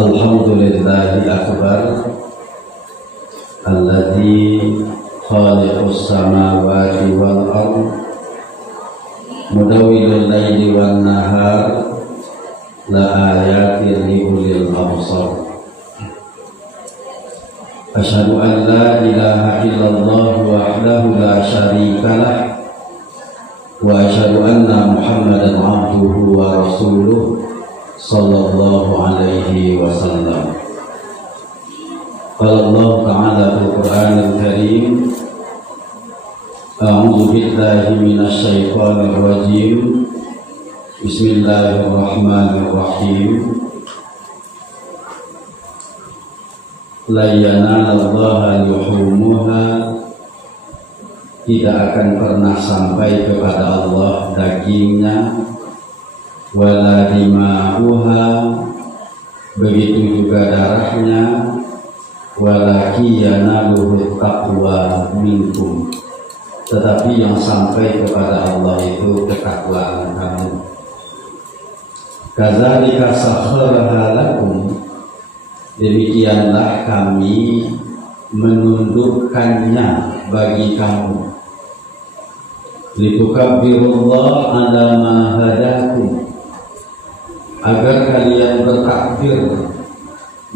Alhamdulillahil akbar alladzi khaliqus samawati wal ardh mudawwilul laili wan nahar la ayatin li ulil absar. Asyhadu an la ilaha illallah wahdahu la syarikalah wa asyhadu anna Muhammadan abduhu wa rasuluh sallallahu alaihi wasallam. Qala Allah ta'ala fil Qur'anil Karim, a'udzu billahi minasy syaithanir rajim. Bismillahirrahmanirrahim. La yanalallaha luhumuha, tidak akan pernah sampai kepada Allah dagingnya, wala dima'uha, begitu juga darahnya, walaki yanaluhu taqwa minkum, tetapi yang sampai kepada Allah itu ketakwaan kamu. Kadzalika sakhkharaha lakum, demikianlah kami menundukkannya bagi kamu. Litukabbirullaha ala ma hadakum, agar kalian bertakbir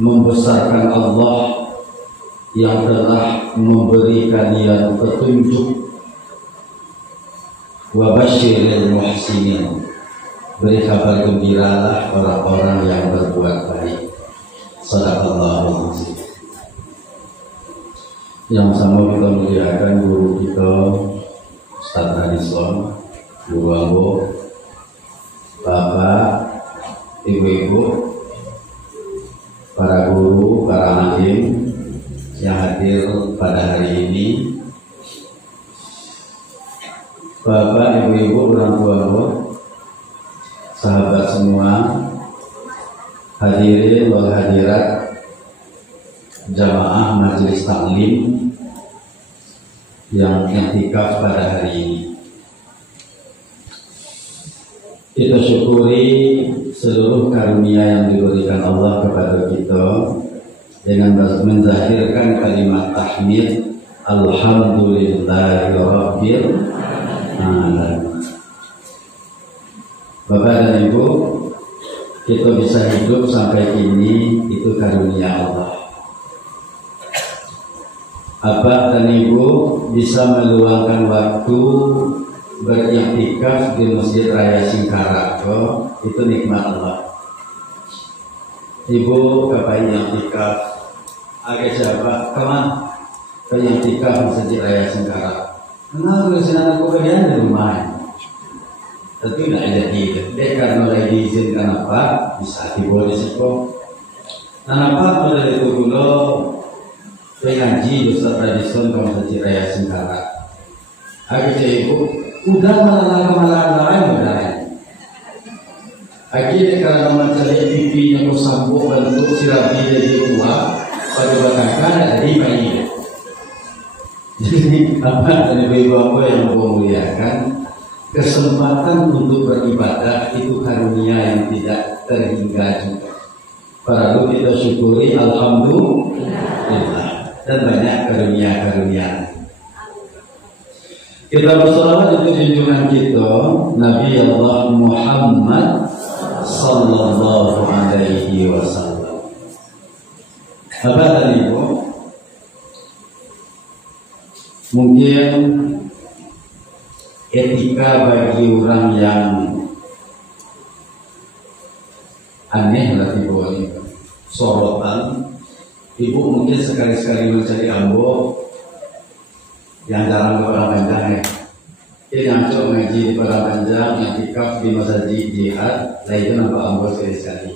membesarkan Allah yang telah memberi kalian petunjuk. Wa basyiril muhsinin, beri kabar gembiralah orang-orang yang berbuat baik. Shadaqallahul azim. Yang sama kita muliakan guru kita Ustaz Hadiswan, guru ambo, bapak, ibu-ibu, para guru, para alim yang hadir pada hari ini, bapak, ibu-ibu, orang tua, sahabat semua, hadirin wal hadirat jamaah majelis taklim yang i'tikaf pada hari ini. Kita syukuri seluruh karunia yang diberikan Allah kepada kita dengan menzahirkan kalimat tahmid alhamdulillahirabbil alamin. Bapak dan Ibu, kita bisa hidup sampai kini itu karunia Allah. Bapak dan Ibu bisa meluangkan waktu beriktikaf di Masjid Raya Singkarako, itu nikmat Allah. Ibu kapan iktikaf? Agak siapa? Kawan iktikaf Masjid Raya Singkarako. Kenapa urusan aku kalian di rumah? Tentu tidak ada ide. Karena lagi diizinkan apa? Bisa diboleh siko. Kenapa pada itu dulu pengaji Ustaz Radison ke Masjid Raya Singkarako? Agak ibu udah malah udah. Akhirnya karena mencari pipinya bersambung bentuk sirabi jadi tua pada batangkan ada di ini. Jadi apa dari ibu apa yang memuliakan kesempatan untuk beribadah itu karunia yang tidak terhingga juga. Perlu kita syukuri alhamdulillah dan banyak karunia-karunia. Kita bersalawat untuk junjungan kita Nabi Allah Muhammad sallallahu alaihi wasallam. Bapak dan Ibu, mungkin etika bagi orang yang aneh lah Ibu ini, sorotan. Ibu mungkin sekali-sekali mencari ambo yang jarang ke Padang Panjang ya. Ini ngaco ngaji di Padang Panjang, yang tikaf di masjid jihad, lah itu nampak ambo sekali-sekali.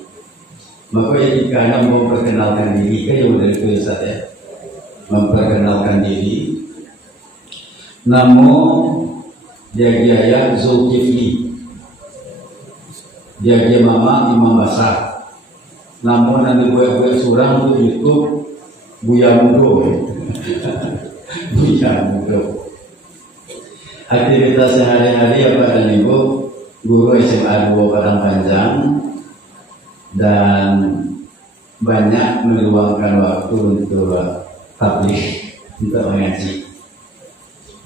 Maka etikanya mau memperkenalkan diri, kayak yang dari itu Ustaz ya, memperkenalkan diri. Namun dia Zulkifli, dia mama Imam Basar. Namun nanti gue surang untuk YouTube Buya Mudo. Buya Mudo. Aktivitas sehari-hari apa dan Ibu, guru SMA 2 Padang Panjang, dan banyak meluangkan waktu untuk tabligh, untuk mengaji.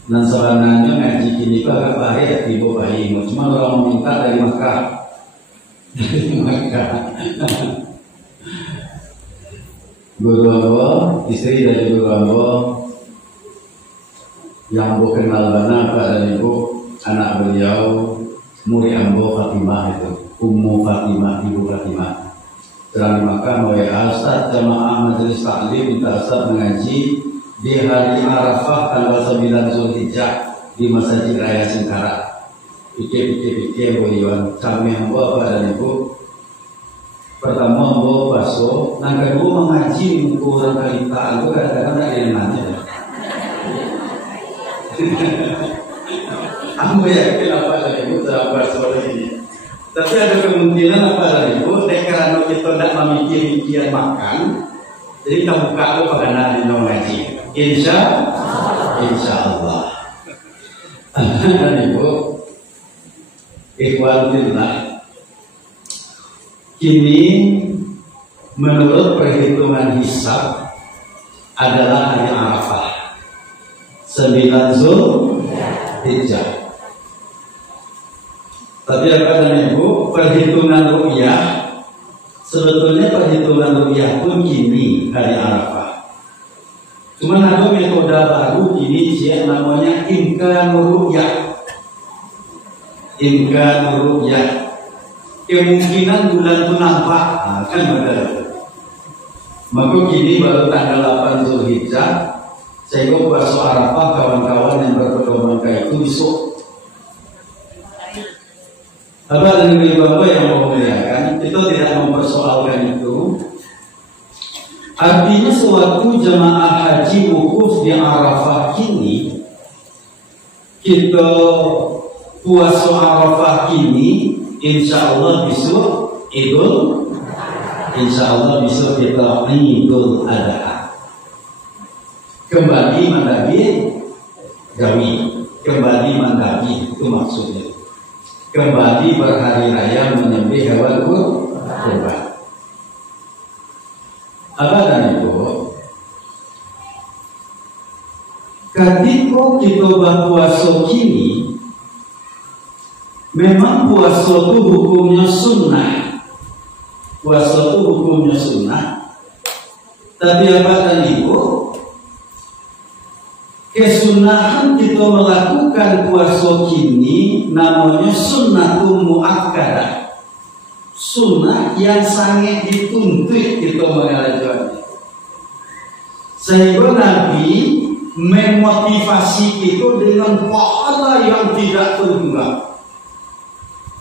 Dan sebenarnya ngaji kini itu agak bahaya di Bobai. Cuma orang minta dari Makkah, dari Makkah. Guru Ambo, istri dari Guru Ambo, yang Ambo kenal banget Pak dan Ibu, anak beliau murid Ambo Fatimah itu, Ummu Fatimah, Ibu Fatimah. Setelah Makkah, Ustaz jamaah majelis taklim minta Ustaz mengaji di hari Arafah tanggal 9 Zulhijjah di Masjid Raya Singkara. Pikir beliau kami Ambo Pak dan Ibu. Pertama Ambo baso, yang kedua mengaji ukuran kalita itu kadang-kadang ada yang nanya. Ambo yakin apa dan Ibu terhadap soal ini. Tapi ada kemungkinan apa dan Ibu, karena kita tidak memikir makan, jadi kita buka itu pada di ngaji. Insya Allah. Dan Ibu, ikhwan fillah, kini menurut perhitungan hisab adalah hari Arafah 9 Zulhijjah. Tapi apa dan Ibu, perhitungan ru'yah, sebetulnya perhitungan ru'yah pun kini hari Arafah. Cuma ada metode baru kini yang namanya imkan ru'yah. Imkan ru'yah, kemungkinan bulan itu nampak, kan benar. Maka kini baru tanggal 8 Zulhijjah, sehingga puasa Arafah kawan-kawan yang berpedoman kayak itu besok. Apa dan Bapak yang mau memuliakan, kita tidak mempersoalkan itu. Artinya suatu jemaah haji wukuf di Arafah kini, kita puasa Arafah kini, insya Allah besok Idul, insya Allah besok kita Idul Adha. Kembali mandabi gawi, kembali mandabi itu maksudnya. Kembali berhari raya menyembelih hewan kurban. Apa dan Ibu? Ketika kita berpuasa kini, memang puasa itu hukumnya sunnah. Puasa itu hukumnya sunnah. Tapi apa dan Ibu? Kesunahan kita melakukan puasa kini namanya sunnatun muakkadah. Sunnah yang sangat dituntut kita mengajarkan. Sehingga Nabi memotivasi kita dengan pahala yang tidak terhingga.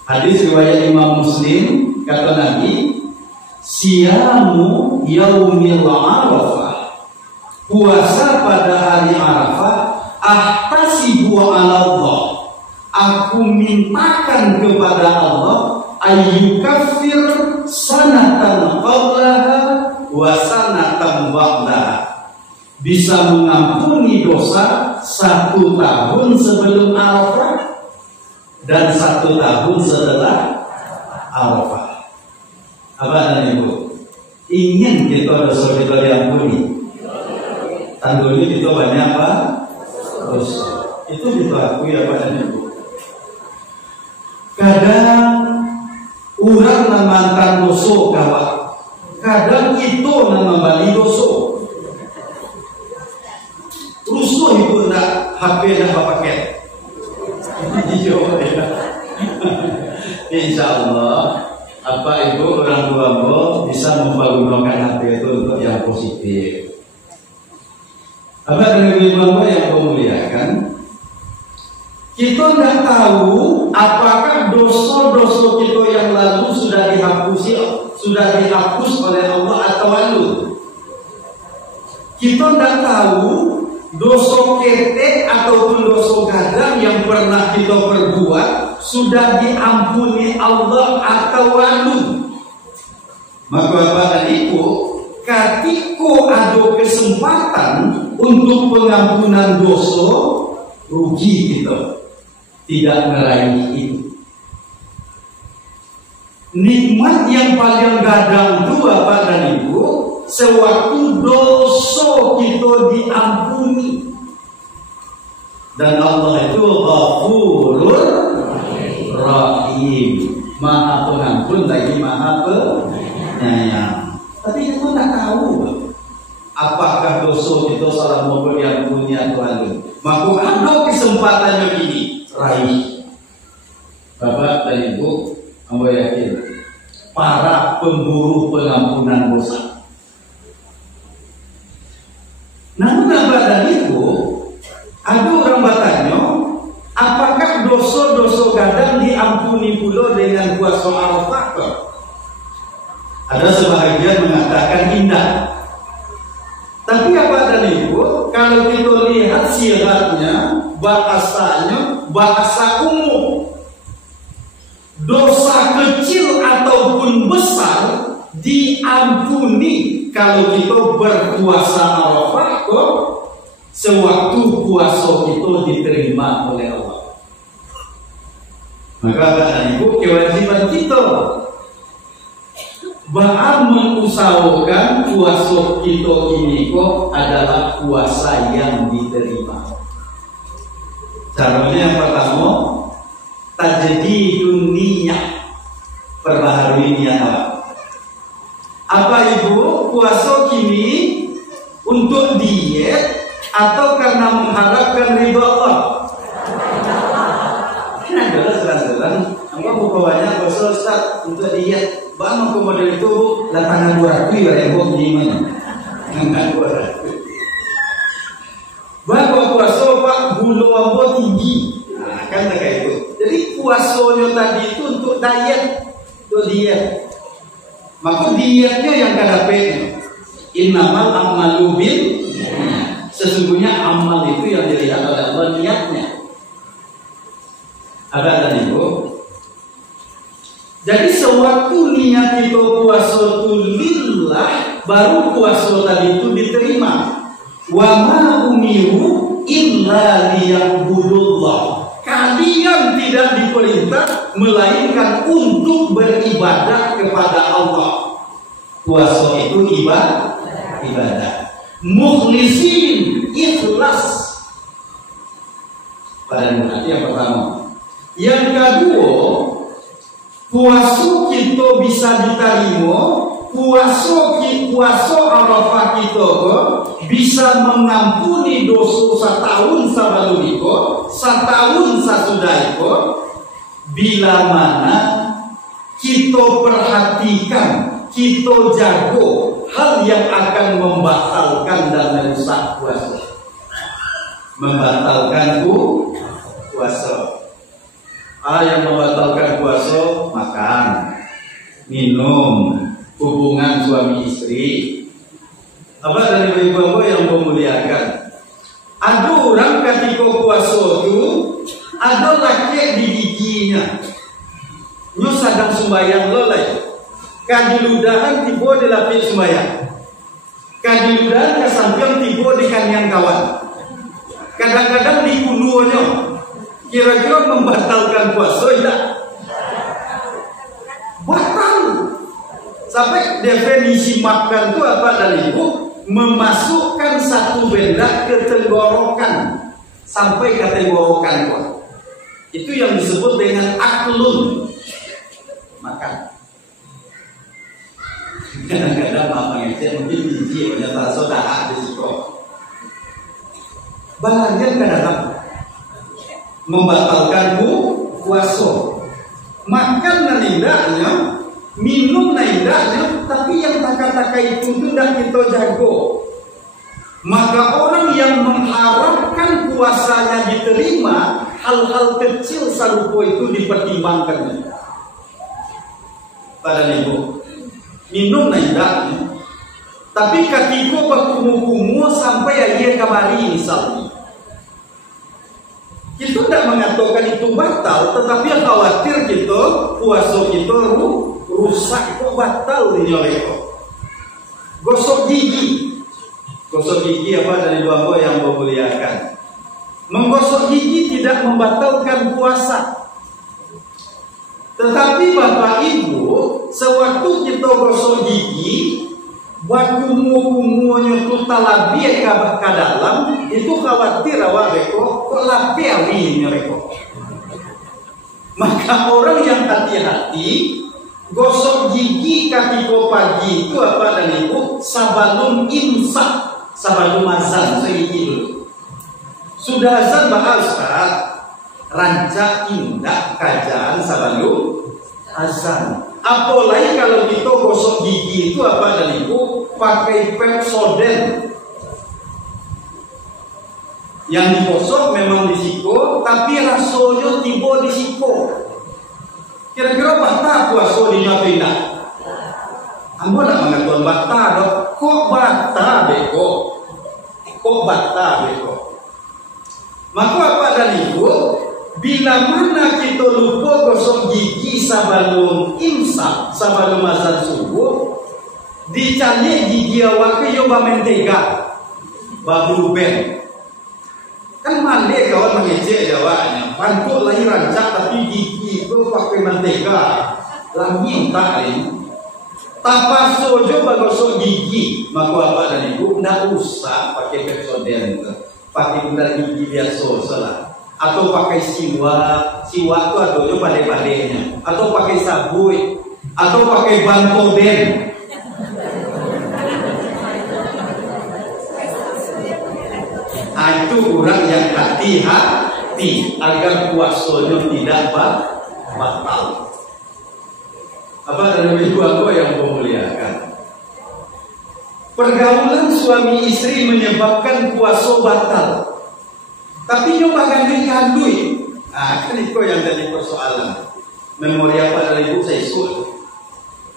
Hadis riwayat Imam Muslim, kata Nabi, siyamu yaumil Arafah, puasa pada hari Arafah, ahtasibu ala Allah, aku mintakan kepada Allah ayyukaffir sanatan qablaha wa sanatan ba'daha, bisa mengampuni dosa 1 tahun sebelum Arafah dan 1 tahun setelah Arafah. Apa dan Ibu? Ingin kita dosa kita diampuni? Tahun ini kita banyak apa? Dosa. Itu kita akui apa dan Ibu. Kadang orang mantan dosa kawan, kadang itu membali dosa. Rusuh itu nak HP nak pakai. Insya Allah, apa Ibu orang tua bisa mempergunakan HP itu untuk yang positif. Apa dengan Bapak yang memuliakan? Kita tidak tahu apakah dosa-dosa kita yang lalu sudah dihapus oleh Allah atau belum. Kita tidak tahu dosa ketek ataupun dosa gadang yang pernah kita perbuat sudah diampuni Allah atau belum. Maka Bapak dan Ibu, ketika ada kesempatan untuk pengampunan dosa, rugi kita tidak meraih itu. nikmat yang paling gadang itu Bapak dan Ibu, sewaktu dosa kita diampuni. Dan Allah itu Ghafurur Rahim, Maha Pengampun lagi Maha Penyayang. Tapi kita tak tahu apakah dosa kita salah mau diampuni atau tidak. Maka ada kesempatannya ini, raih. Bapak dan Ibu, Amba yakin para pemburu pengampunan dosa. Namun Bapak dan Ibu, ada orang bertanya, apakah dosa-dosa kadang diampuni pula dengan kuasa Arafah? Ada sebahagian mengatakan tidak. Tapi apa dan Ibu, kalau kita lihat syaratnya, bahasanya bahasa umum. Dosa kecil ataupun besar diampuni kalau kita berpuasa Arafah kok, sewaktu puasa kita diterima oleh Allah. Maka dan Ibu, kewajiban kita mengusahakan puasa kita ini kok adalah puasa yang diterima. Caranya yang pertama, tajdidun niyah, perbaharui niat. Apa Ibu, puasa kini untuk diet atau karena mengharapkan ridha Allah? Ini adalah jelas-jelas. Apa bukanya puasa Ustaz untuk diet? Bang aku model itu lapangan 200 ya Bu di mana? Enggak 200. Bang puasa Pak bulu apa tinggi. Nah, kan kayak itu. Jadi puasanya tadi itu untuk diet, Maka dietnya yang kadapet. Innamal a'malu bil. Sesungguhnya amal itu yang dilihat oleh Allah niatnya. Ada dan Ibu. Jadi sewaktu niat itu puasa itu lillah, baru puasa tadi itu diterima. Wa ma umiru illa liya'budullah. Kalian tidak diperintah melainkan untuk beribadah kepada Allah. Puasa itu ibadah. Mukhlisin, ikhlas. Pada nanti yang pertama. Yang kedua, puasa kita bisa diterima, puasa Arafah kita bisa mengampuni dosa setahun sebelum itu, setahun sesudah itu, bila mana kita perhatikan, kita jago hal yang akan membatalkan dan merusak puasa. Membatalkan puasa. Yang membatalkan puasa, makan, minum, hubungan suami istri. Apa dari ibu-ibu yang memuliakan? Ada orang ketika puasa itu, ada laki di giginya. Nyo sedang sembahyang lelai. Kadiludahan tiba di lapis sembahyang. Kadiludahan kesamping tiba di kanian kawan. Kadang-kadang di kundunya. Kira-kira membatalkan puasa tidak? Batal. Sampai definisi makan itu apa dari Ibu? Memasukkan satu benda ke tenggorokan sampai ke tenggorokan. Itu yang disebut dengan aklun. Makan. Kadang-kadang mamanya mungkin biji, ternyata saudara di situ. Bahagian kadang-kadang membatalkan puasa. Makan nanindaknya, minum nanindaknya, tapi yang taka-taka itu tidak kita jago. Maka orang yang mengharapkan puasanya diterima, hal-hal kecil serupa itu dipertimbangkan. Pada Ibu, minum nanindaknya, tapi ketika berkumu-kumu sampai dia kembali misalnya. Kita tidak mengatakan itu batal, tetapi yang khawatir kita puasa kita rusak, itu batal di nyoleko. Gosok gigi apa dari bapak yang memuliakan? Menggosok gigi tidak membatalkan puasa, Tetapi Bapak Ibu, sewaktu kita gosok gigi, buat kumuh-kumuhnya itu talabi ke dalam, itu khawatir awak beko, kok lapi awinya beko. Maka orang yang hati-hati, gosok gigi ketika pagi itu apa dan ibu, sabalun imsak, sabalun azan, segigi dulu. Sudah azan bahas Ustaz, rancak indah kajian sabalun azan. Apalagi kalau kita gosok gigi itu apa dan ibu pakai Pepsodent yang digosok memang di siko, tapi rasanya tiba di siko. Kira-kira bata puasa di nyapindah. Ambo nak mengatakan bata dok, kok bata beko, kok bata beko. Maka apa dan ibu? Bila mana kita lupa gosok gigi sebelum imsak, sebelum azan subuh, dicari gigi awak ke yoba mentega, babu ben. Kan mandi kawan mengecek jawabnya, pantuk lagi rancak tapi gigi itu pakai mentega, lagi tak ini. Tanpa sojo bagosok gigi, maka apa dan ibu tidak usah pakai Pepsodent, pakai gula gigi biasa salah. Atau pakai siwak itu adanya pada-padanya, atau pakai sabui, atau pakai Bantoden. Itu orang yang hati-hati agar puasanya tidak batal. Apa dari ibu aku yang memuliakan? Pergaulan suami istri menyebabkan puasa batal. Tapi nyoba gandui. Kan itu yang jadi persoalan. Memori apa dari ibu saya suruh.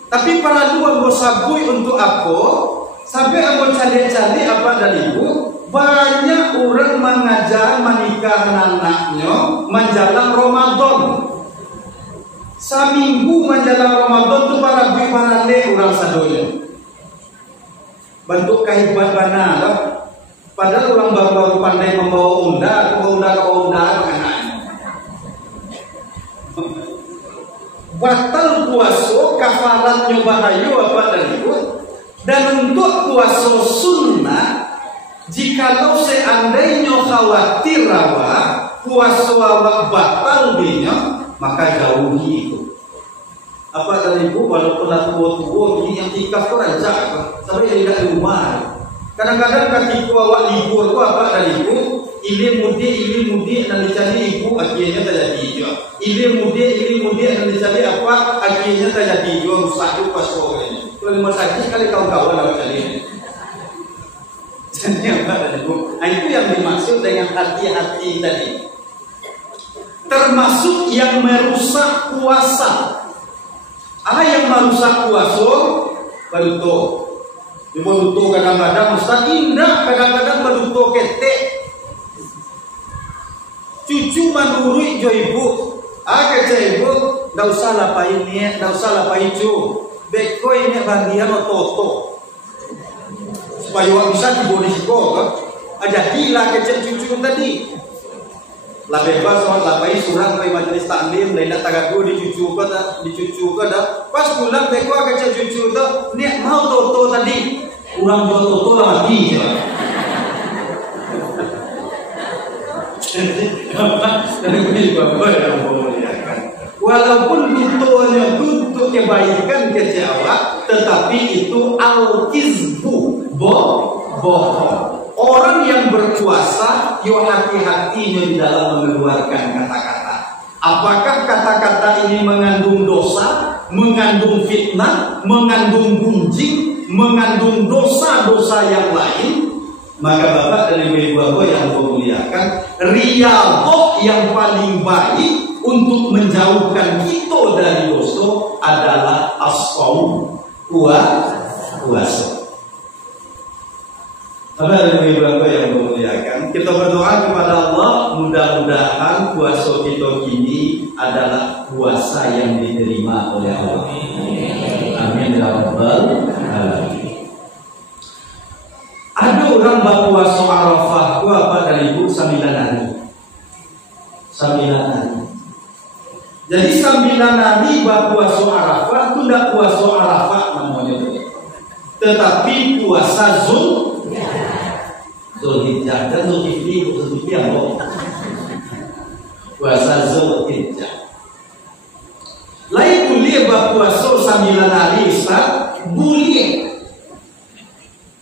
Tapi para dua mau sabui untuk aku, sampai aku cari-cari apa dari ibu. Banyak orang mengajar menikah anaknya menjelang Ramadan. Seminggu menjelang Ramadan itu para ibu para le orang sadonya. Bentuk kehidupan mana? Padahal orang baru pandai membawa unda mengenai. Batal puasa kafaratnya bahayu apa dan itu. Dan untuk puasa sunnah, jikalau seandainya khawatir awak puasa awak batal dinya, maka jauhi itu. Apa dari ibu walaupun tua-tua ini yang tikaf itu rancak sampai tidak di rumah. Kadang-kadang ketika awak libur itu apa dari ibu, ili mudik dan dicari ibu akhirnya terjadi juga. Ili mudik dan dicari apa akhirnya terjadi juga, rusak juga suaranya. Kalau lima sakit kali kawan-kawan awak cari ini. Jadi apa dari ibu? Itu yang dimaksud dengan hati-hati tadi. Termasuk yang merusak puasa. Yang merusak puasa baruto. Baruto kadang-kadang Ustaz indah, kadang-kadang baruto ketek. Cucu manduri jo ibu. Kece ibu, ndak usah lapain ni, ndak usah lapain cu. Beko ini bagian otot. Supaya bisa dibonisiko kan. Ada gila kece cucu tadi. Lah bebas soal lapai surat dari majelis taklim lain tagaku dicucu ke dah pas pulang beko agak cucu tu ni mau toto tadi kurang buat toto lah mati walaupun tutonya untuk kebaikan kecewa tetapi itu al-kizbu bohong. Orang yang berpuasa, yo hati-hatinya di dalam mengeluarkan kata-kata. Apakah kata-kata ini mengandung dosa, mengandung fitnah, mengandung gunjing, mengandung dosa-dosa yang lain? Maka Bapak dan Ibu aku yang memuliakan, riyadhah yang paling baik untuk menjauhkan kita dari dosa adalah as-shaum, puasa. Bapak dan Ibu aku yang memuliakan, kita berdoa kepada Allah mudah-mudahan puasa kita kini adalah puasa yang diterima oleh Allah. Amin ya rabbal alamin. Ada orang berpuasa Arafah itu apa dari ibu 9 hari. 9 hari. Jadi Jadi 9 hari berpuasa Arafah itu tidak puasa Arafah namanya, tetapi puasa Zulhijjah dan Zulhijjah puasa Zulhijjah. Lain boleh berpuasa 9 hari Ustaz? Boleh.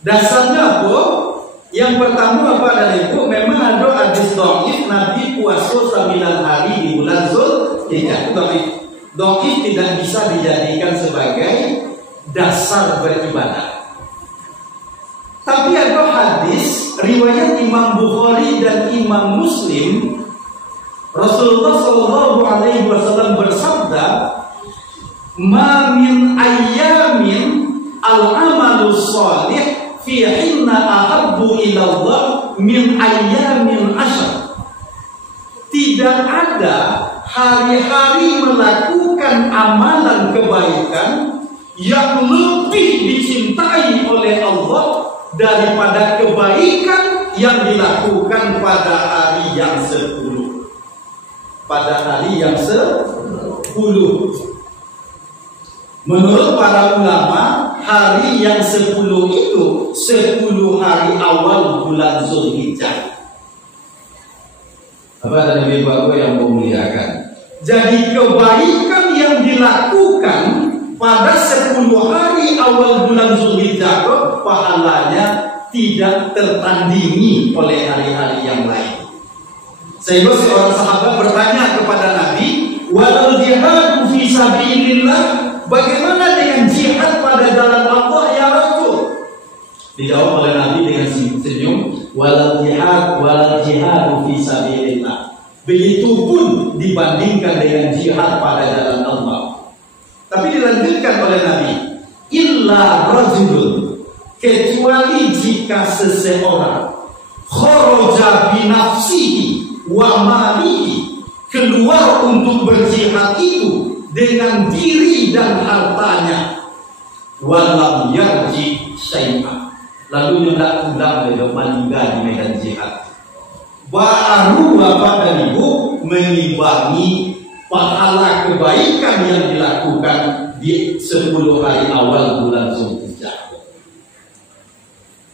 Dasarnya apa? Yang pertama apa dari itu? Memang ada hadis dhaif Nabi puasa 9 hari di bulan Zulhijjah. Tapi dhaif tidak bisa dijadikan sebagai dasar beribadah. Tapi ada hadis riwayat Imam Bukhari dan Imam Muslim, Rasulullah Shallallahu Alaihi Wasallam bersabda, "Ma min ayyamin al-amalu shalih fi hinna ahabbu ila Allah min ayyamin asyr." Tidak ada hari-hari melakukan amalan kebaikan yang lebih dicintai oleh Allah daripada kebaikan yang dilakukan pada hari yang 10. Pada hari yang 10. Menurut para ulama, hari yang 10 itu 10 hari awal bulan Zulhijjah. Apa dari ibu-ibu yang memuliakan? Jadi kebaikan yang dilakukan pada 10 hari awal bulan Zulhijjah, pahalanya tidak tertandingi oleh hari-hari yang lain. Sehingga seorang sahabat bertanya kepada Nabi, "Walal jihad fi sabilillah, bagaimana dengan jihad pada jalan Allah ya Rasul?" Dijawab oleh Nabi dengan senyum, "Walal jihad fi sabilillah." Begitupun dibandingkan dengan jihad pada jalan Allah. Tapi dilanjutkan oleh Nabi, "Illa rajulun," kecuali jika seseorang kharaja bi nafsihi wa malihi, keluar untuk berjihad itu dengan diri dan hartanya, walam yarji syai'an, lalu hendak pulang dari meninggal di medan jihad, baru bapak dan ibu mengimbangi pahala kebaikan yang dilakukan di 10 hari awal bulan Zulhijjah.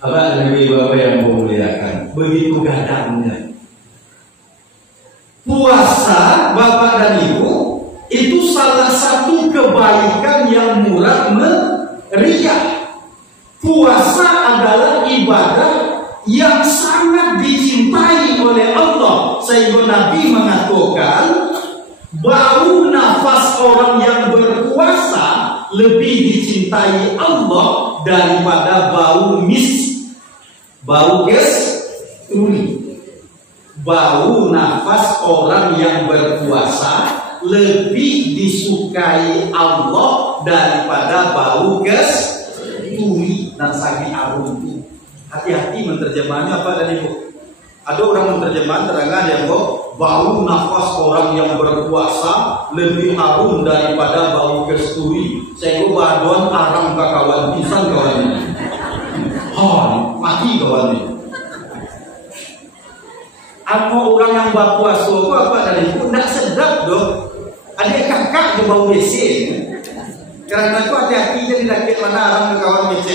Apa dan ibu yang memuliakan, begitu gadangnya puasa bapak dan ibu itu salah satu kebaikan yang murah meriah. Puasa adalah ibadah yang sangat dicintai oleh Allah, sehingga Nabi mengatakan bau nafas orang yang berpuasa lebih dicintai Allah daripada bau kasturi. Bau nafas orang yang berpuasa lebih disukai Allah daripada bau kasturi dan sagi arum itu. Hati-hati menerjemahnya apa dan ibu. Ada orang menerjemah terangan yang bau nafas orang yang berpuasa lebih harum daripada bau kasturi. Saya baduan aram kakawan pisan kawan ini. Mati kawan ini. Apa orang yang berpuasa itu apa dari itu tidak sedap dong. Ada kakak yang bau WC. Karena itu hati-hati jadi sakit mana orang ke kawan WC.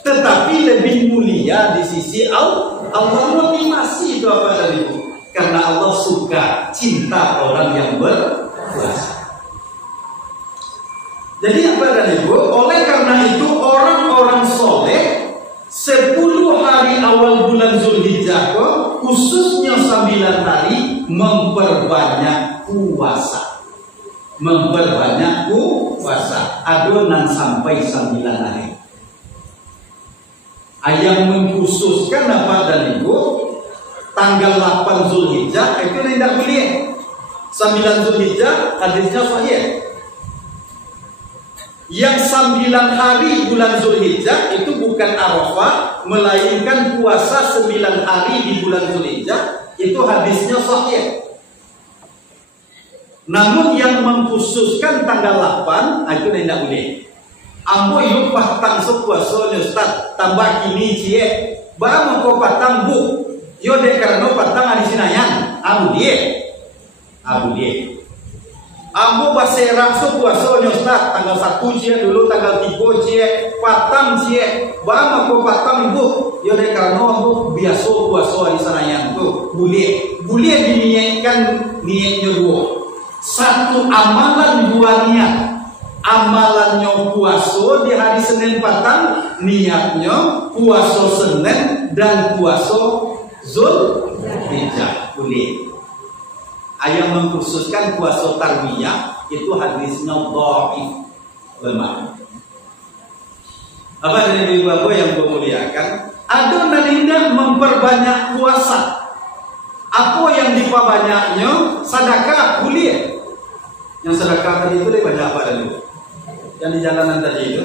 Tetapi lebih mulia di sisi Allah. Allah motivasi itu apa dari itu. Karena Allah suka cinta orang yang berpuasa. Jadi apa dari itu? Oleh karena itu orang-orang soleh 10 hari awal bulan Zulhijjah khususnya 9 hari memperbanyak puasa. Memperbanyak puasa. Adonan sampai 9 hari. Yang mengkhususkan apa dan ibu tanggal 8 Zulhijjah itu tidak boleh. 9 Zulhijjah hadisnya sahih. Yang 9 hari bulan Zulhijjah itu bukan Arafah, melainkan puasa 9 hari di bulan Zulhijjah, itu hadisnya sahih. Namun yang mengkhususkan tanggal 8 itu tidak boleh. Ambo yuk patang sepuasanya Ustaz, tambah kini cie, bah mau patang bu, yo dek karena patang di sinayan, abu dia. Ambo baserak so puasa nyostat tanggal 1 cie dulu tanggal 3 cie patang cie bama ko patang bu yo de karena ambo biasa puasa di sana yang tu boleh diniatkan niatnya dua satu amalan dua niat amalannya puasa di hari Senin patang niatnya puasa Senin dan puasa Zulhijjah boleh. Ayat mengkhususkan puasa tarwiyah itu hadisnya dhaif lemah. Apa dari ibu-ibu yang memuliakan? Ada nalinda memperbanyak puasa. Apa yang dipabanyaknya? Sedekah boleh. Yang sedekah tadi itu lebih banyak apa tadi? Yang di jalanan tadi itu.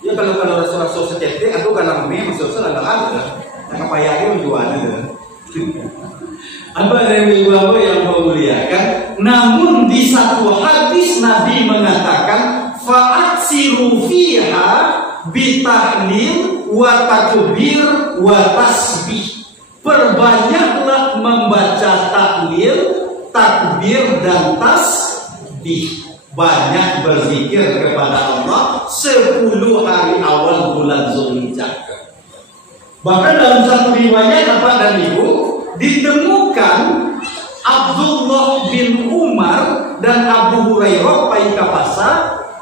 Ya kalau rasa-rasa seketik atau kalau rame maksudnya ada. Yang payahnya menjualnya. Apa dari ibu-ibu yang memuliakan? Namun di satu hadis Nabi mengatakan fa'aksiru fiha bitahlil wa takbir wa tasbih. Perbanyaklah membaca tahlil, takbir dan tasbih. Banyak berzikir kepada Allah 10 hari awal bulan Zulhijjah. Bahkan dalam satu riwayat Bapak dan Ibu ditemukan Abdullah bin Umar dan Abu Hurairah paika pasar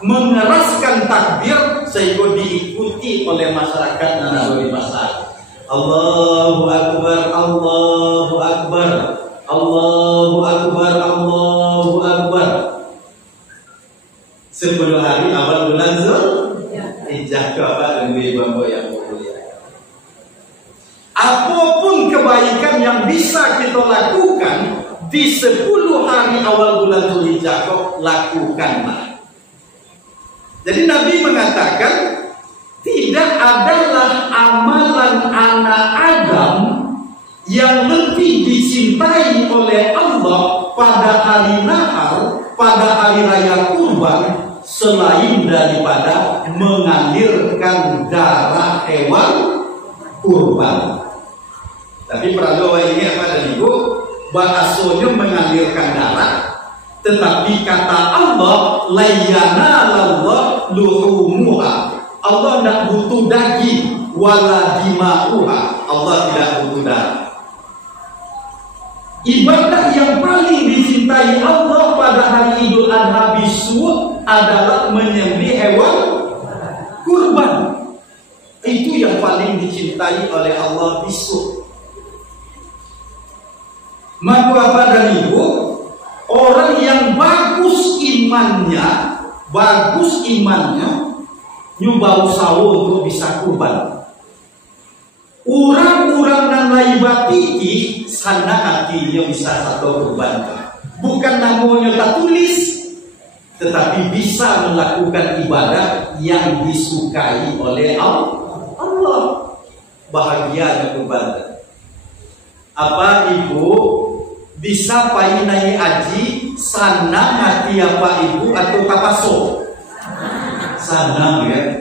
mengeraskan takbir sehingga diikuti oleh masyarakat Nabi pasar. Allahu Akbar, Allahu Akbar, Allahu Akbar, Allahu Akbar. 10 hari awal bulan Zulhijjah Bapak dan Ibu yang mulia. Apapun kebaikan yang bisa kita lakukan di 10 hari awal bulan Zulhijjah, lakukanlah. Jadi Nabi mengatakan tidak adalah amalan anak Adam yang lebih dicintai oleh Allah pada hari Nahar, pada hari raya kurban selain daripada mengalirkan darah hewan kurban. Tapi peraduan ini apa dan Ibu? Bahasanya mengalirkan darah, tetapi kata Allah layyanalallah luhumuha. Allah tidak butuh daging wala dima'uha. Allah tidak butuh darah. Ibadah yang paling dicintai Allah pada hari Idul Adha bisu adalah menyembelih hewan kurban. Itu yang paling dicintai oleh Allah bisu. Maka Bapak dan Ibu, orang yang bagus imannya, nyubau sawo untuk bisa kurban. Orang-orang yang laibat tinggi, sana hatinya bisa satu kurban. Bukan namanya tak tulis, tetapi bisa melakukan ibadah yang disukai oleh Allah. Bahagianya kurban. Apa Ibu bisa pai naik haji sana hati apa Ibu atau kapaso? Sana ya.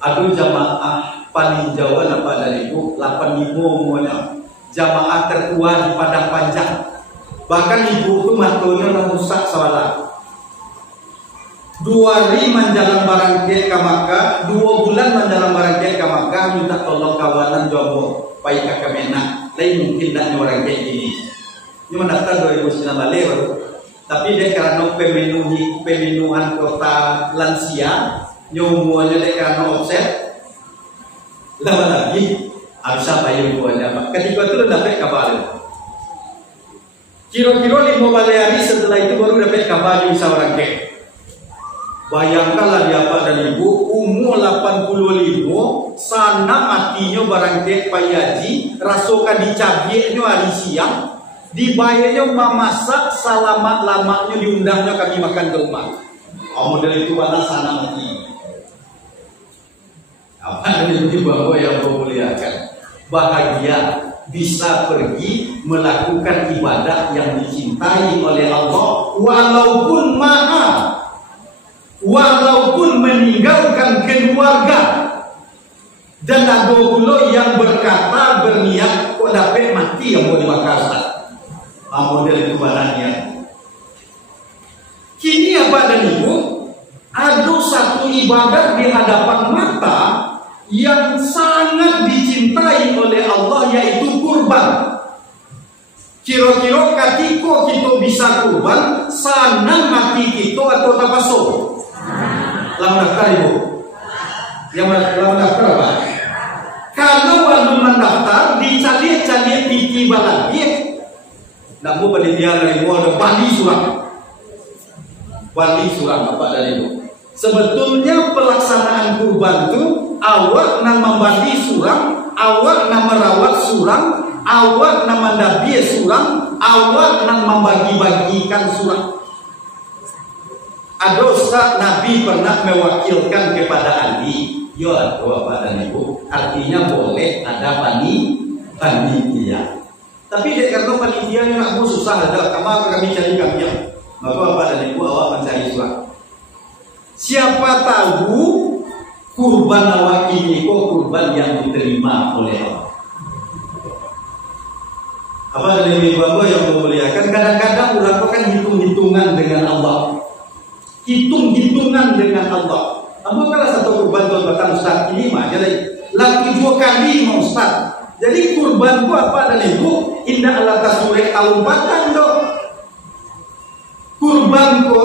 Aduh jamaah paling jauh apa dari Ibu 8.000 semuanya. Jamaah tertua di Padang Panjang. Bahkan Ibu itu matonya rusak salah. 2 hari menjalan barangkit ke Makkah, 2 bulan menjalan barangkit ke Makkah, minta tolong kawanan jomblo pai ke Kemenak. Lain mungkin tak orang kayak gini. Ini mendaftar 2019 baru. Tapi dia karena pemenuhan kota lansia, nyomuannya dia karena offset. Lama lagi harus apa yang buatnya. Ketika itu udah dapat kabar. Kira-kira 5 hari setelah itu baru dapat kabar bisa orang kayak. Bayangkanlah dia Pak dan Ibu umur 85 sana matinya barangkali payaji rasokan dicabinya hari siang dibayarnya memasak selamat-lamaknya diundangnya kami makan ke rumah. Model itu mana sana mati. Apa yang dibawa yang memuliakan bahagia bisa pergi melakukan ibadah yang dicintai oleh Allah walaupun mahal. Walaupun meninggalkan keluarga. Dan ada pula yang berkata berniat kok dapat mati yang mau dibakar. Model itu badannya. apa dan ibu, ada satu ibadat di hadapan mata yang sangat dicintai oleh Allah, yaitu kurban. Kira-kira ketika kita bisa kurban, sana mati kita atau tapaso? Lawan daftar ibu. Yang lawan daftar apa? Kalau belum mendaftar, dicari-cari piti balagi. Namun panitia dari ibu ada bali surang. Bali surang apa dari ibu? Sebetulnya pelaksanaan kurban itu awak nak membagi surang, awak nak merawat surang, awak nak mendabi surang, awak nak membagi-bagikan surang. Ada ustaz Nabi pernah mewakilkan kepada Ali, yo ada apa dan ibu, artinya boleh ada panitia. Tapi karena panitia yang aku susah ada, kami cari kami, maka apa dan ibu awak mencari surang. Siapa tahu kurban awak ini kok kurban yang diterima oleh Allah. Apa dari ibu yang memuliakan, kadang-kadang orang kan hitung-hitungan dengan Allah. Hitung-hitungan dengan Allah. Apa kalau satu kurban tuan batang Ustaz ini mah jadi lagi 2 kali mau Ustaz. Jadi kurban ku apa dan ibu indah Allah tasure kaumpatan dok. Kurban ku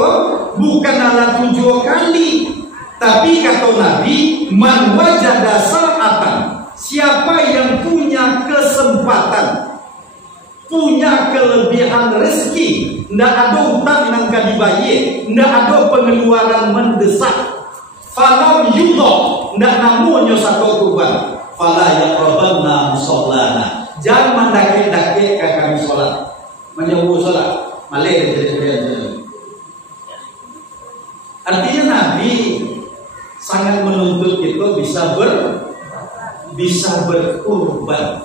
bukan ala 7 kali, tapi kata Nabi, man wajada sa'atan, siapa yang punya kesempatan, punya kelebihan rezeki, ndak ada utang yang gak dibayar, ndak ada pengeluaran mendesak, falau yudha, ndak namanya satu kurban, fala yaqrabanna musallana, jangan mendaki-daki ke kami sholat, menyebut sholat, malih jadi. Artinya Nabi sangat menuntut kita bisa berkurban.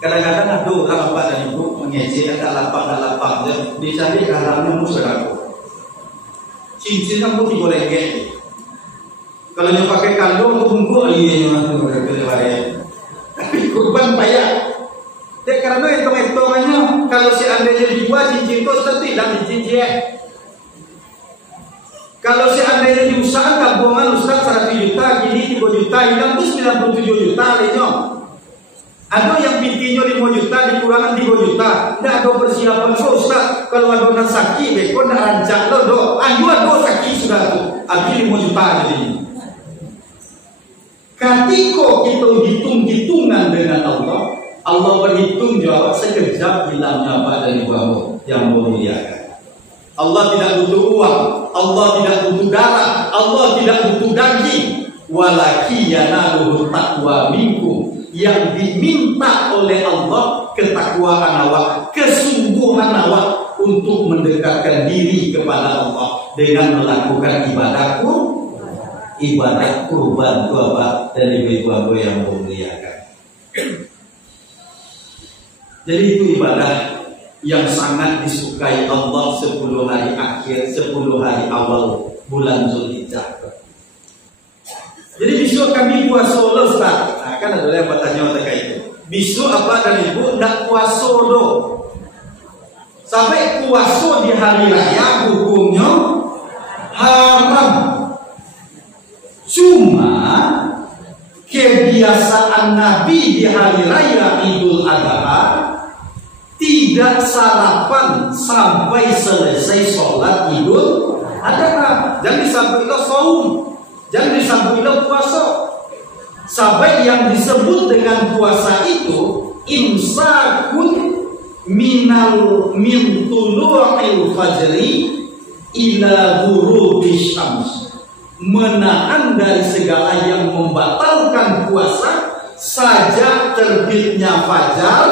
Kadang-kadang ada orang apa dan ibu mengejek ada lapang dicari haramnya musyarakat. Cincin aku boleh get. Kalau yang pakai kandung tunggu ini tapi kurban payah. Karena hitung-hitungannya kalau seandainya dijual cincin itu tidak dicincin. Kalau seandainya diusahakan tabungan Ustaz 100 juta, gini 3 juta, hilang itu 97 juta lehnya. Ada yang pintinya 5 juta, dikurangan 3 juta. Tidak ada persiapan so Ustaz. Kalau ada orang sakit, beko tidak rancang lo do. Ayo ada sakit sudah tu. Habis 5 juta jadi. Ketika kita hitung-hitungan dengan Allah, Allah berhitung jawab sekejap hilangnya apa dari bawah yang memuliakan. Allah tidak butuh uang, Allah tidak butuh darah, Allah tidak butuh daging. Walaki yanaluhu taqwa minkum, yang diminta oleh Allah ketakwaan awak, kesungguhan awak untuk mendekatkan diri kepada Allah dengan melakukan ibadah kurban bapak dan ibu-ibu yang memuliakan. Jadi itu ibadah yang sangat disukai Allah 10 hari akhir, 10 hari awal bulan Zulhijjah. Jadi besok kami puasa Ustaz. Nah, kan ada yang bertanya terkait itu. Besok apa dan ibu nak puasa do? Sampai puasa di hari raya hukumnya haram. Cuma kebiasaan Nabi di hari raya Idul Adha tidak sarapan sampai selesai sholat Idul Adha. Jangan disampaikan saum, jangan disampaikan puasa. Sampai yang disebut dengan puasa itu imsakun min tulu'il fajri ila ghurubi syams, menahan dari segala yang membatalkan puasa sejak terbitnya fajar,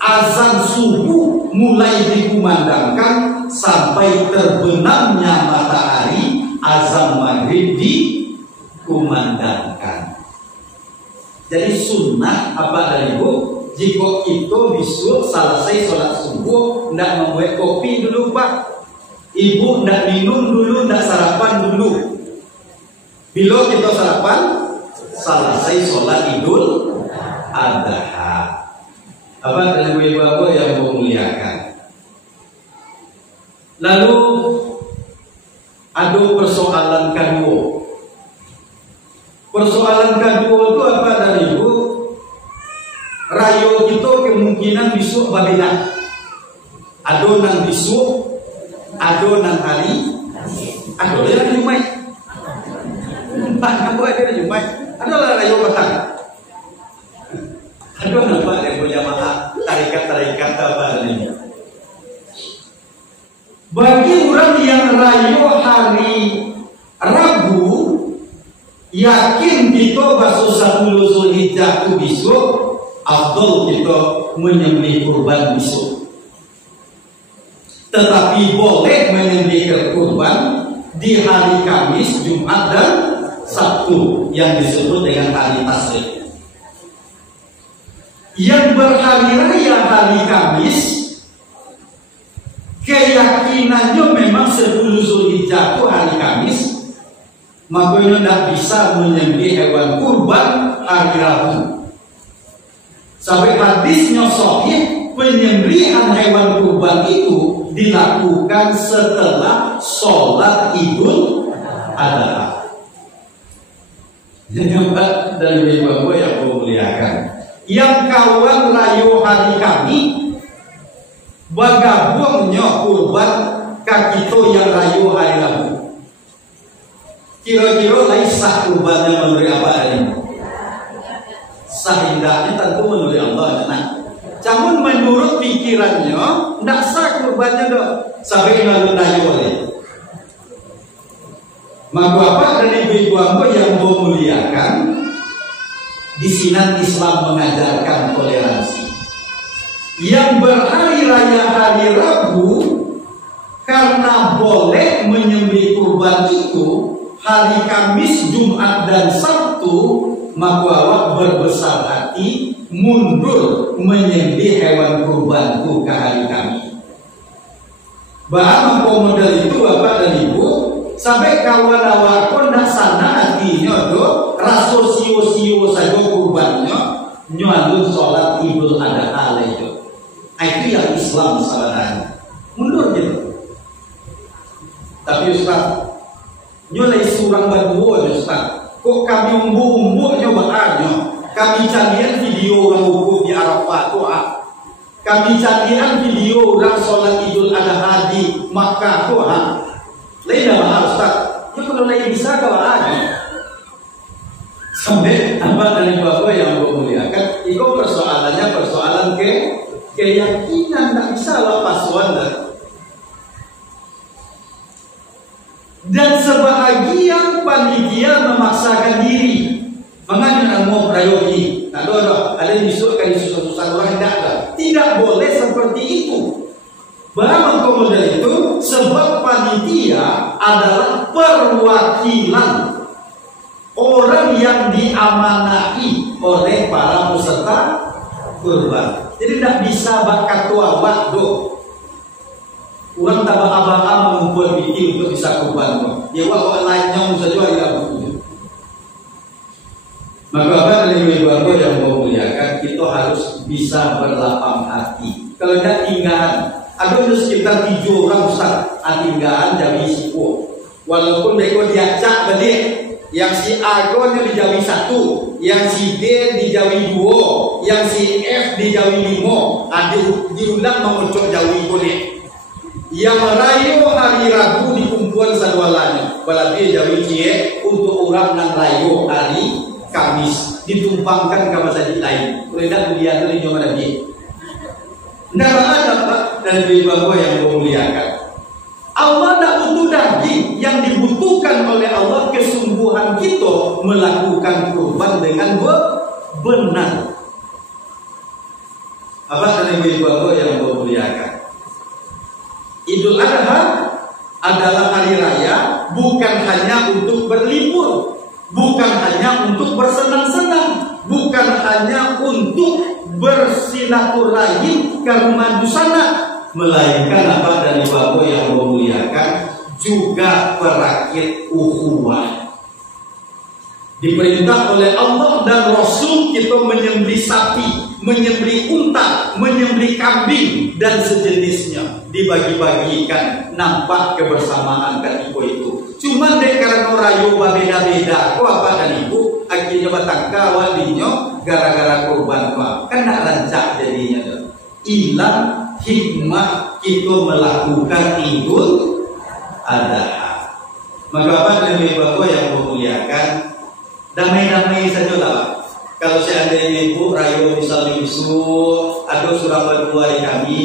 azan subuh mulai dikumandangkan sampai terbenamnya matahari, azan maghrib dikumandangkan. Jadi sunnah apa dari ibu? Jika itu besok selesai sholat subuh, tidak membuat kopi dulu pak. Ibu tidak minum dulu, tidak sarapan dulu. Bila kita sarapan, selesai sholat Idul Adha. Apa dari ibu-ibu yang memuliakan? Lalu ada persoalan kedua. Persoalan kedua itu apa dari Ibu? Rayo kita kemungkinan besok berbeda. Ada nang besok, ada nang hari, ada yang Jumat. Tak apa ada Jumat. Adalah rayo petang. Ada nampak yang berjamaah tarikat-tarikat apa ini. Bagi orang yang rayo hari Rabu, yakin kita basuh 10 Zulhijjah itu besok, afdal kita menyembelih kurban besok. Tetapi boleh menyembelih kurban di hari Kamis, Jumat dan Sabtu yang disebut dengan hari Tasyrik. Yang berhari raya hari Kamis, keyakinannya memang 10 Zulhijjah itu hari Kamis, makanya tidak bisa menyembelih hewan kurban hari Rabu. Sampai hadisnya sahih, penyembelihan hewan kurban itu dilakukan setelah sholat Idul Adha. Jadi dari ibu yang memuliakan, yang kawan rayo hari kami bagabungnya kurban kakito yang rayo hari Rabu. Kira-kira lain sah kurbannya menurut apa ini? Sah indahnya tentu menurut Allah. Nah, namun menurut pikirannya tidak sah kurbannya dong. Sampai lalu rayo oleh. Maka apa dari ibu-ibu yang memuliakan, di sini Islam mengajarkan toleransi. Yang berhari raya hari Rabu karena boleh menyembelih kurban itu hari Kamis, Jumat dan Sabtu, maka awak berbesar hati mundur menyembelih hewan kurban itu ke hari Kamis. Bahkan model itu Bapak dan Ibu, sampai kawan awak pun nak sana hatinya do raso sio saja kurbannya nyalun sholat Idul Adha itu. Itu yang Islam sebenarnya mundur gitu. Tapi Ustaz nyolai surang berdua Ustaz, kok kami umbu-umbunya bahannya, kami carian video orang wukuf di Arafah doa, kami carian video orang sholat Idul Adha di Makkah doa. Lain dah bahas Ustaz. Ya kalau lain bisa kalau ada. Sampai apa dari Bapak yang memuliakan, itu persoalannya persoalan keyakinan, tak bisa lepas wanda. Dan sebahagian panitia memaksakan diri mengambil mau prayogi. Tak ada, ada yang disuruhkan susah-susah orang tidak boleh seperti itu. Bahwa kemudian itu sebab panitia adalah perwakilan orang yang diamanahi oleh para peserta kurban. Jadi tidak bisa bakat tua waktu orang tabak abang mengumpul bikin untuk bisa kurban. Ya waktu lainnya saja tidak butuh. Maka apa dari ibu yang memuliakan, kita harus bisa berlapang hati. Kalau tidak tinggal ada sekitar 7 orang Ustaz, tinggalan jadi siku. Walaupun mereka diacak balik, yang si A nya dijauhi 1, yang si D dijauhi 2, yang si F dijauhi 5, diulang mengucap jauhi boleh. Yang rayo hari Rabu dikumpulan sadualanya, balapia jauhi cie untuk orang yang rayo hari Kamis ditumpangkan ke masjid lain. Kalau tidak kemudian itu cuma lagi. Tidak ada Pak dan ibu-ibu yang memuliakan. Allah tak butuh daging, yang dibutuhkan oleh Allah kesungguhan kita melakukan kurban dengan benar. Apa dan ibu-ibu yang memuliakan? Idul Adha adalah hari raya bukan hanya untuk berlibur, bukan hanya untuk bersenang-senang, bukan hanya untuk bersilaturahim ke rumah dusana, melainkan apa dari Bapak yang memuliakan juga perakit ukhuwah. Diperintah oleh Allah dan Rasul kita menyembelih sapi, menyembelih unta, menyembelih kambing dan sejenisnya, dibagi-bagikan, nampak kebersamaan kan itu. Cuman dek karena rayu beda-beda, kok apa dan ibu akhirnya batangka walinya gara-gara kurban kok kan nak rancak jadinya. Hilang hikmah kita melakukan Idul Adha. Maka apa lebih bapak yang memuliakan, damai-damai saja lah. Kalau seandainya ibu rayu misalnya besok, ada surah berdua hari kami,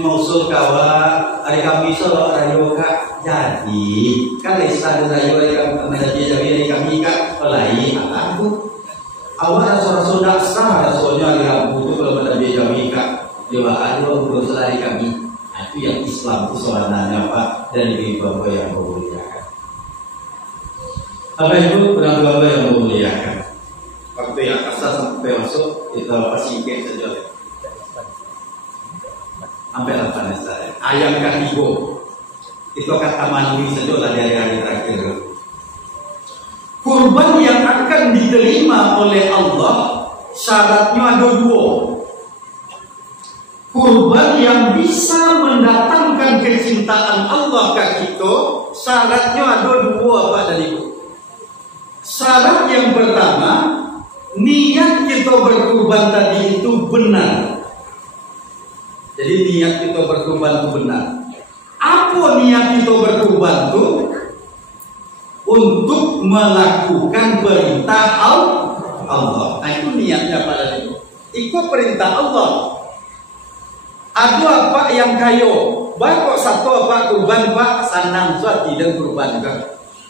mau usul kawan, hari kami solo rayu kak. Jadi kalau ada rayu hari kami kak, pelai aku. Awal rasul tak sah, rasulnya hari Rabu itu kalau pada biaya kami kak, dia ada usul hari kami. Itu yang Islam itu sebenarnya Pak, dan ibu bapak yang memuliakan. Apa itu bapak yang memuliakan? Waktu yang asal sampai masuk kita pasti saja. Sampai 8 saja. Ayam kan ibu. Itu kata mandi saja lah dari hari terakhir. Kurban yang akan diterima oleh Allah syaratnya ada 2. Kurban yang bisa mendatangkan kecintaan Allah ke kita syaratnya ada 2 Pak dan Ibu. Syarat yang pertama, niat kita berkurban tadi itu benar. Jadi niat kita berkurban itu benar. Apa niat kita berkurban itu? Untuk melakukan perintah Allah. Nah itu niatnya Pak dan Ibu. Ikut perintah Allah. Ada apa yang kayo? Bapak satu apa kurban Pak? Sanang suatu dan kurban kan.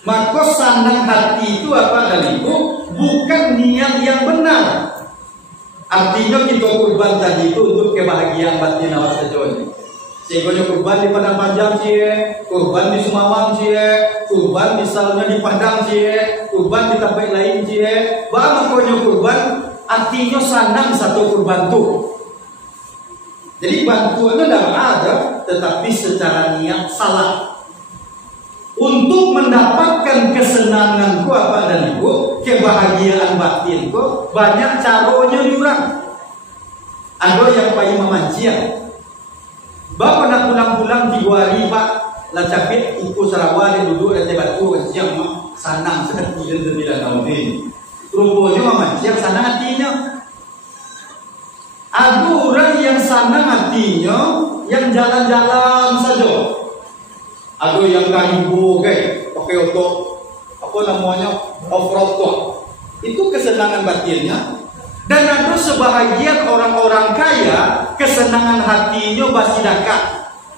Maka sanang hati itu apa dan Ibu? Bukan niat yang benar. Artinya kita kurban tadi itu untuk kebahagiaan batin awak saja. Sehingga kurban di Padang Panjang cie, kurban di Sumawang cie, kurban misalnya di Padang cie, kurban di tempat lain cie. Bah makanya kurban artinya sanang satu kurban tu. Jadi bantuannya tidak ada, tetapi secara niat salah. Untuk mendapatkan kesenangan apa dan Ibu, kebahagiaan batinku, banyak caranya diurang. Ada yang paling memancing. Bapak nak pulang-pulang 3 hari Pak, lah capek ikut Sarawak duduk dan batu siang sanang sedang 9 tahun ini. Rupanya memancing sanang hatinya. Ada orang yang sanang hatinya yang jalan-jalan saja. Ada yang karibu pakai otot apa namanya off-road kok. Itu kesenangan batinnya. Dan ada sebahagian orang-orang kaya kesenangan hatinya bersedekah,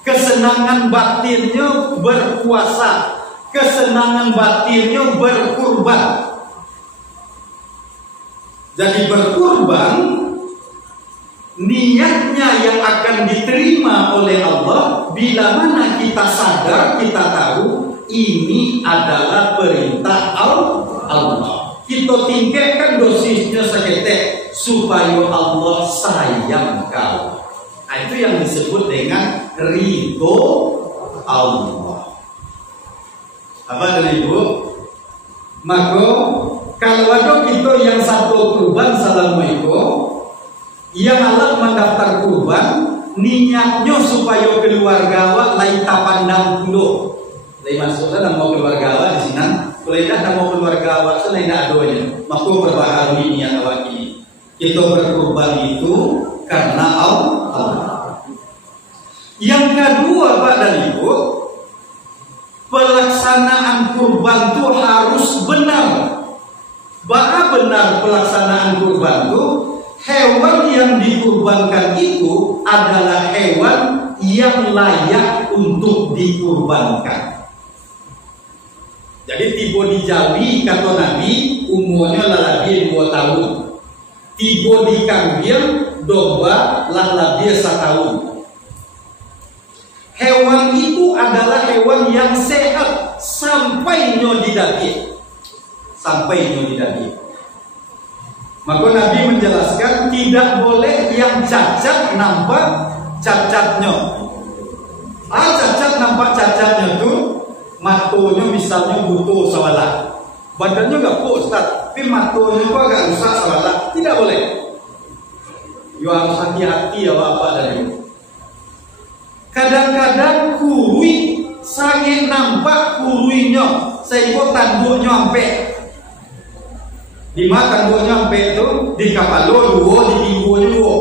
kesenangan batinnya berpuasa, kesenangan batinnya berkurban. Jadi berkurban niatnya yang akan diterima oleh Allah bila mana kita sadar, kita tahu ini adalah perintah Allah. Kita tingkatkan dosisnya seketek supaya Allah sayang kau. Nah, itu yang disebut dengan ridho Allah. Apa dari Ibu? Maka kalau ada kita yang satu kurban Assalamualaikum, yang alat mendaftar kurban, niatnya supaya keluarga awak lain tak pandang dulu. Lain maksudnya nak mau keluarga awak di sini, kalau tidak nak mau keluarga awak selain tak adanya, maka perbaharui niat awak ini. Kita berkurban itu karena Allah. Yang kedua Pak dan Ibu, pelaksanaan kurban itu harus benar. Bagaimana benar pelaksanaan kurban itu? Hewan yang dikurbankan itu adalah hewan yang layak untuk dikurbankan. Jadi tiba di Jawi kata Nabi umurnya lebih 2 tahun. Tiba di kambing domba lebih 1 tahun. Hewan itu adalah hewan yang sehat sampai di daging. Maka Nabi menjelaskan tidak boleh yang cacat nampak cacatnya. Cacat nampak cacatnya itu matonya misalnya butuh sawalah, badannya enggak Ustaz. tapi matonya kok agak rusak salah. Tidak boleh. Yo harus hati-hati ya Bapak dan Ibu. Kadang-kadang kurui sangat nampak kuruinya, sehingga tanduknya sampai. Di mana tanduknya sampai itu di kapal dua, di pinggulnya dua.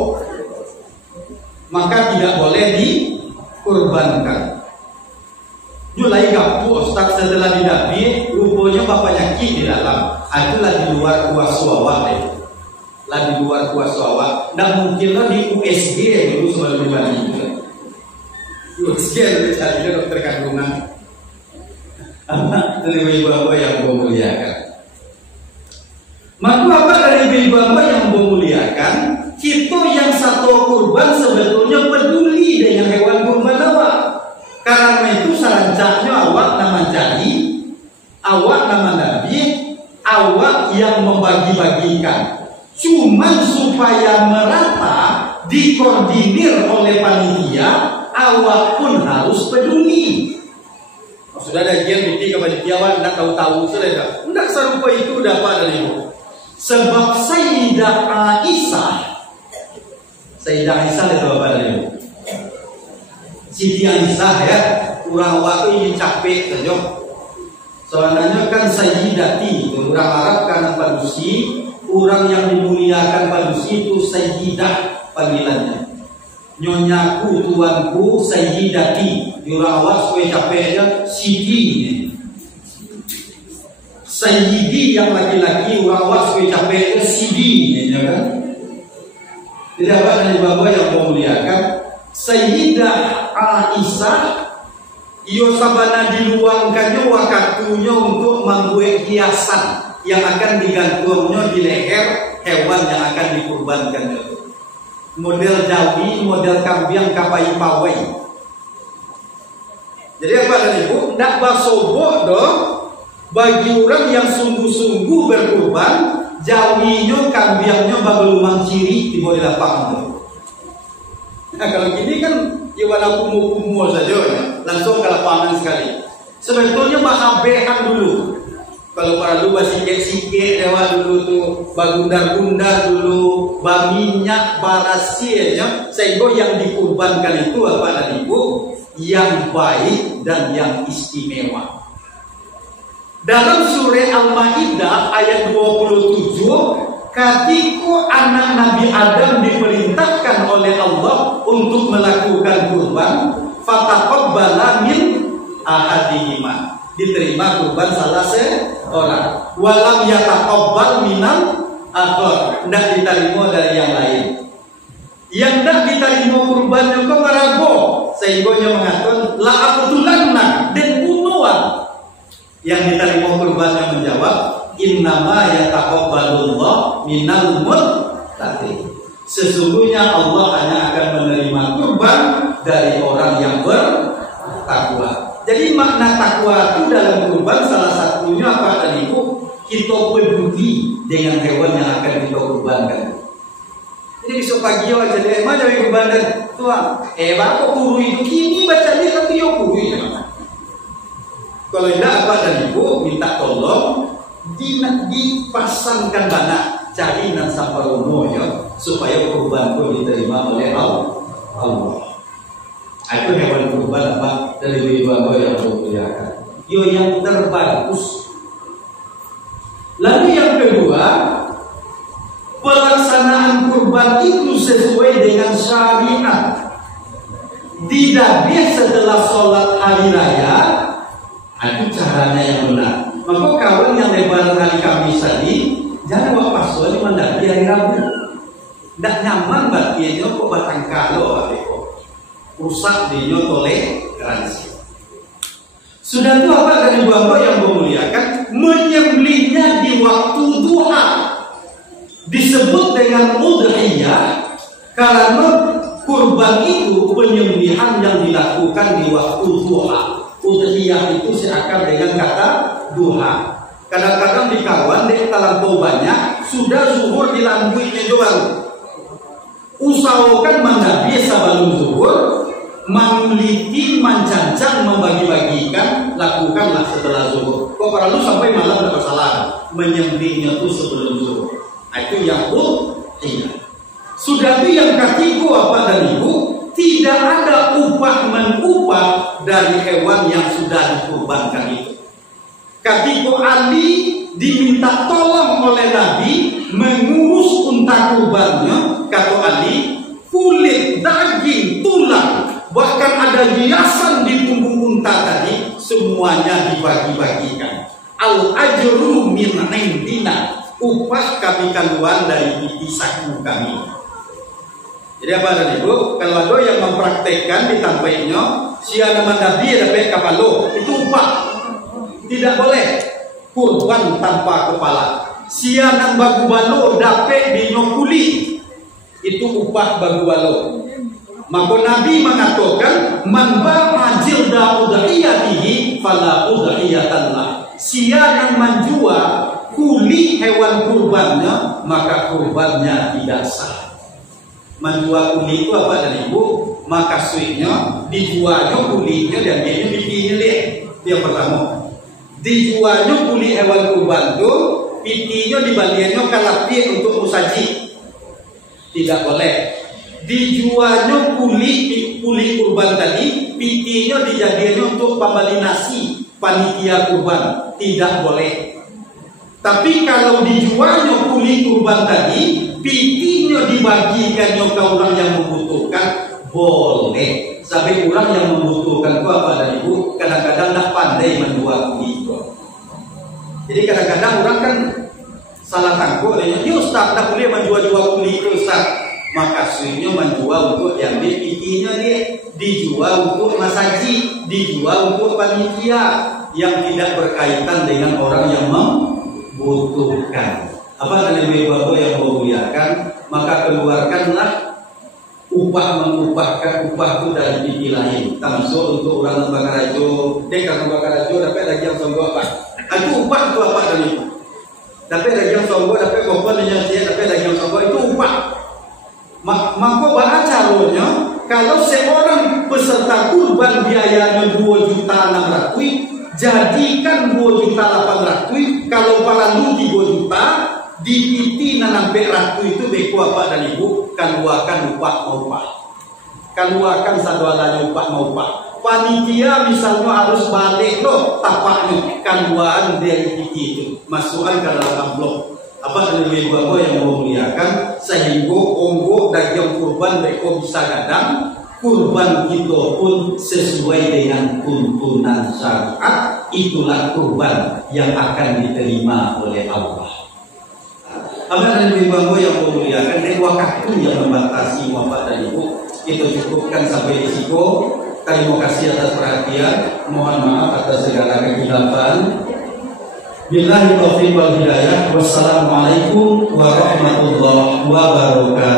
Maka tidak boleh dikurbankan. Mulai gapu Ustaz setelah didapi, rupanya bapaknya ki di dalam. Itulah di luar kuasa awak itu. Lah di luar kuasa awak. Dan mungkinlah di USG dulu sebelum dibanding. USG itu carinya dokter kandungan. Dari ibu-ibu yang memuliakan. Maka apa dari ibu-ibu yang memuliakan? Kita yang satu kurban sebetulnya peduli dengan hewan kurban awak. Karena itu serancaknya awak nama jadi, awak nama nabi, awak yang membagi-bagikan. Cuman supaya merata dikoordinir oleh panitia, awak pun harus peduli. Sudah ada gian bukti kepada panitia, tidak tahu-tahu sudah. Tidak serupa itu dapat dari itu. Sebab Sayyidah Aisyah itu apa dari itu? Siti Aisyah ya, orang waktu ingin capek saja. Soalnya kan Sayyidati, orang Arab karena padusi, orang yang dimuliakan padusi itu Sayyidah panggilannya. Nyonyaku, tuanku, Sayyidati. Orang Arab supaya capeknya Siti. Sayyidi yang laki-laki, orang Arab supaya capeknya Sidi, ya kan? Tidak apa dari bapak yang memuliakan. Sayyidah Aisyah iyo sabana diluangkannya waktunya untuk membuat hiasan yang akan digantungnya di leher hewan yang akan dikurbankan. Model Jawi, model kambing kapai pawai. Jadi apa dan Ibu? Tidak basobok dong bagi orang yang sungguh-sungguh berkurban. Jawinya, kambingnya bagelumang ciri di bawah lapang. Nah kalau gini kan gimana kumuh-kumuh saja ya. Langsung ke lapangan sekali. Sebetulnya mahabehan dulu. Kalau para lu sikit-sikit dewa dulu tuh, bagundar-gundar dulu, minyak barasinya, sehingga yang dikurbankan itu apa dan Ibu? Yang baik dan yang istimewa. Dalam surah Al-Maidah ayat 27, ketika anak Nabi Adam diperintahkan oleh Allah untuk melakukan kurban, fataqabbala min ahadihima, diterima kurban salah seorang, walam yataqabbal minal akhar, tidak diterima dari yang lain. Yang tidak diterima kurbannya ke marago, sehingga dia mengatakan la aqtulanna dan bunuhan. Yang diterima kurbannya menjawab, innama yataqabbalullah minal muttaqin. Sesungguhnya Allah hanya akan menerima kurban dari orang yang bertakwa. Jadi makna takwa itu dalam kurban salah satunya apa tadi Ibu? Kita peduli dengan hewan yang akan kita kurbankan. Jadi besok pagi aja jadi mana dari kurban dan tuan, bapak guru itu kini baca dia tapi yo guru ya. Kalau tidak apa dan Ibu minta tolong dipasangkan mana jalinan samparomo ya supaya kurban itu diterima oleh Allah. Itu hewan kurban apa dari ibu-ibu yang memuliakan. Yo yang terbagus. Lalu yang kedua, pelaksanaan kurban itu sesuai dengan syariat. Didabih setelah sholat hari raya. Itu caranya yang benar. Maka kawan yang lebaran hari Kamis tadi jangan bawa pasukan mendaki hari Rabu. Tidak nyaman bagiannya kok batang kalau rusak dia toleransi. Sudah itu apa dari bapak yang memuliakan menyembelihnya di waktu duha disebut dengan udhiyah karena kurban itu penyembelihan yang dilakukan di waktu duha. Udhiyah itu seakan dengan kata duha. Kadang-kadang di kawan dia terlampau banyak sudah zuhur dilambuinya juga. Usahakan mendabi sebelum zuhur meneliti, mencancang, membagi-bagikan, lakukanlah setelah zuhur. Kok para lu sampai malam tidak masalah, menyembelihnya itu sebelum zuhur. Itu yang tidak. Sudah itu yang ketiga apa dan ibu, tidak ada upah mengupah dari hewan yang sudah dikurbankan itu. Ketika Ali diminta tolong oleh Nabi mengurus unta kurbannya, kata Ali, kulit, daging, tulang, bahkan ada hiasan di punggung unta tadi, semuanya dibagi-bagikan. Al-ajru min indina, upah kami keluar dari pipi saku kami. Jadi apa dan ibu, kalau ada yang mempraktekkan di tampainya, siapa Nabi dapat kapalo, itu upah. Tidak boleh kurban tanpa kepala. Siapa bagu balo dapat dinyokuli, itu upah bagu balo. Maka Nabi mengatakan, man ba'a jilda udhiyatihi fala udhiyatanlah. Siapa menjual kulit hewan kurbannya, maka kurbannya tidak sah. Menjual kulit itu apa dan ibu? Maka suiknya dijualnya kulitnya dan dia bikinnya lihat. Yang pertama, dijualnya kulit hewan kurban itu, pitinya dibaliannya kalapir untuk musaji. Tidak boleh. Dijualnya kulit kurban tadi, pitinya dijadikannya untuk pembeli nasi panitia kurban. Tidak boleh. Tapi kalau dijualnya kulit kurban tadi, pitinya dibagikannya ke orang yang membutuhkan, boleh. Sampai orang yang membutuhkan itu apa dan ibu, kadang-kadang tak pandai menjual kulit itu. Jadi kadang-kadang orang kan salah tangkap, dia Ustaz tak boleh menjual kulit itu Ustaz. Maka suinya menjual untuk yang pitinya dia, dijual untuk masaji, dijual untuk panitia yang tidak berkaitan dengan orang yang membutuhkan. Apa dan ibu-ibu yang memuliakan, maka keluarkanlah upah mengupahkan upah itu dari piti lain. Termasuk untuk orang Bakarajo, dekat Bakarajo dapat lagi yang songgo apa? Itu upah itu apa dan ibu? Dapat lagi yang songgo, dapat komponennya dia, dapat lagi yang songgo itu upah. Maka bahas caranya, kalau seorang peserta kurban biayanya 2.600.000, jadikan 2.800.000. Kalau para lu 3 juta, dipiti nanampe ratu itu beku apa dan ibu, keluarkan upah. Keluarkan sadualanya upah. Panitia misalnya harus balik loh tapaknya, keluaran dari piti itu, masukkan ke dalam amplop. Apa dan ibu-ibu yang memuliakan, sehingga onggo daging kurban mereka bisa gadang, kurban kita pun sesuai dengan tuntunan syariat, itulah kurban yang akan diterima oleh Allah. Apa dan ibu-ibu yang memuliakan, waktu yang membatasi bapak dan ibu, kita cukupkan sampai di situ. Terima kasih atas perhatian, mohon maaf atas segala kehilafan. Billahi taufiq wal hidayah. Wassalamualaikum warahmatullahi wabarakatuh.